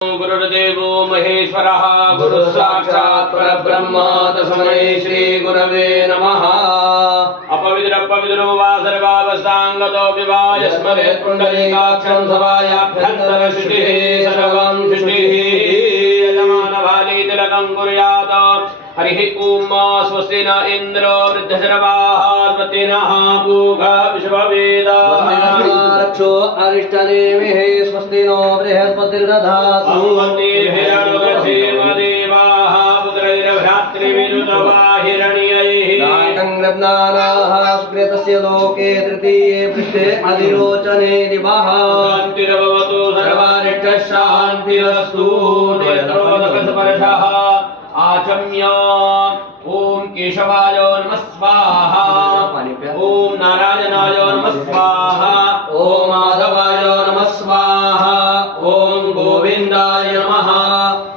गुरुर्देवो महेश्वरः गुरुः साक्षात् परब्रह्म तस्मै श्री गुरवे नमः। अपविद्रो वा सर्वावस्थांगतो विवा यस्मदेत् पुण्डरीकाक्षं सभायाभ्यन्तरशुचिः सर्वं शुचिः यजमानभाली तिलकं कुर्यात्। हरिः ॐ स्वस्ति न इन्द्रो वृद्धशर्वाः स्वस्ति नः पूषा विश्ववेदाः रक्षो अरिष्टनेमिः स्वस्ति नो बृहस्पतिर्दधातु देवाः पुत्रैर्भ्रातृविरुतवा हिरण्यैः नाटङ्ग्रब्नानाः सुकृतस्य लोके तृतीये पृष्ठे अधिरोचने दिवः शान्तिर्भवतु सर्वारिष्टः शान्तिरस्तु नेत्रोदकस्पर्शः आचम्य ओम केशवाय नमः स्वाहा ओम नारायणाय नमः स्वाहा ओम माधवाय नमः स्वाहा ओम गोविंदाय नमः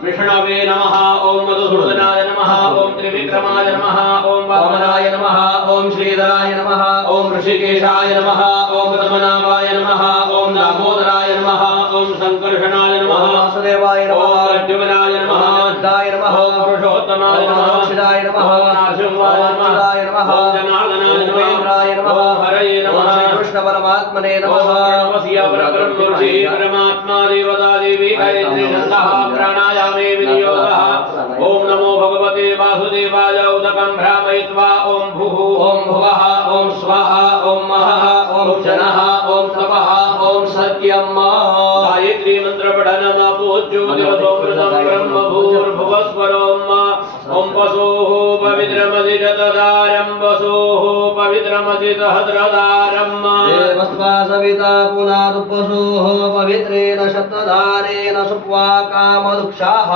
विष्णवे नमः ओम मधुसूदनाय नमः ओम त्रिविक्रमाय नमः ओम वामनाय नमः ओम श्रीधराय नमः ओम ऋषिकेशाय नमः ओम पद्मनाभाय नमः ओम दामोदराय नमः ओम संकर्षणाय नमः वासुदेवाय नमः ओम प्रद्युम्नाय नमः दाय नमः ओम पुरुषोत्तमाय नमः शिवाय नमः नारसिंहाय नमः ओम जनार्दनाय नमः उपेन्द्राय नमः ओम हरये नमः कृष्ण परमात्मने नमः नमः परब्रह्म ऋषि परमात्मा देवता देवी गायत्री छन्दः प्राणायामे विनियोगः ओम नमो भगवते वासुदेवाय उदकं भ्रामयित्वा ओम भुः ओम भुवः ओम स्वाहा ओम महः ओम जनः ओम तपः ओम सत्यम् गायत्री मंत्र पठनम पूज्यो दिवसोमृतं ब्रह्म भूर्भुवस्वरोम ओम पशोः पवित्रमधिजतदारं वसोः पवित्रमधिजहद्रदारम् देवस्वा सविता पुनादुपसोः पवित्रेण शब्दधारेण सुप्वा कामदुक्षाः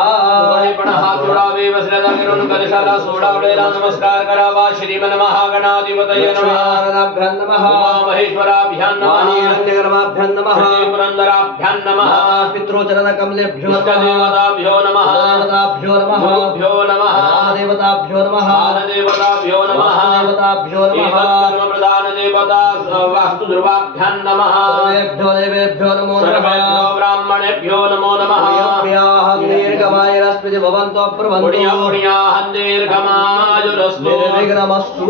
हाथ जोड़ावे वस्त्रदा करुण कलशाला सोडावलेला नमस्कार करावा श्रीमन महागणाधिपतये नमः नारायणाभ्यां नमः महेश्वराभ्यां नमः हिरण्यगर्भाभ्यां नमः पुरंदराभ्यां नमः पितृचरण कमलेभ्यो देवताभ्यो नमः देवताभ्यो नमः गुरुभ्यो नमः देवताभ्यो नमः देवताभ्यो नमः देवताभ्यो नमः कर्म प्रदान देवता वास्तु ध्रुवाभ्यां नमः सर्वेभ्यो देवेभ्यो नमो नमः सर्वेभ्यो ब्राह्मणेभ्यो नमो नमः प्रियाः दीर्घमायुरस्मिति भवन्तो दीर्घमायुरस्तु निर्विघ्नमस्तु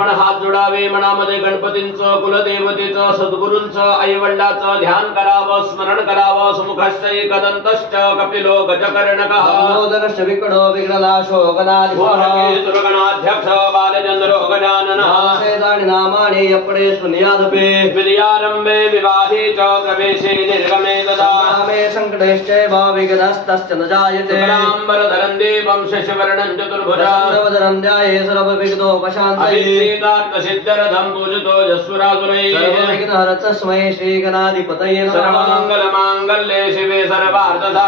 पण हात जोडावे मनामध्ये गणपतींचं कुलदेवतेचं सद्गुरूंचं आईवडिलांचं ध्यान करावं स्मरण करावं सुमुखश्च एकदन्तश्च कपिलो गजकर्णकः दामोदरश्च विकटो विघ्ननाशो गणाधिपः दुर्गणाध्यक्ष बालचन्द्रो गजाननः शेतानि नामानि यपडे सुनियादपे विद्यारम्भे विवाहे च प्रवेशे निर्गमे तदा रामे सङ्कटैश्चैव विघ्नस्तस्य न जायते शुक्लाम्बरधरं देवं शशिवर्णं चतुर्भुजा सर्वधरं ध्याये सर्वविघ्नोपशान्तये अभिषेकार्थसिद्धरथं पूजितो यस्वरासुरैः सर्वविघ्नहरतस्मै श्रीगणाधिपतये नमः सर्वमङ्गलमाङ्गल्ये शिवे सर्वार्थसाधिके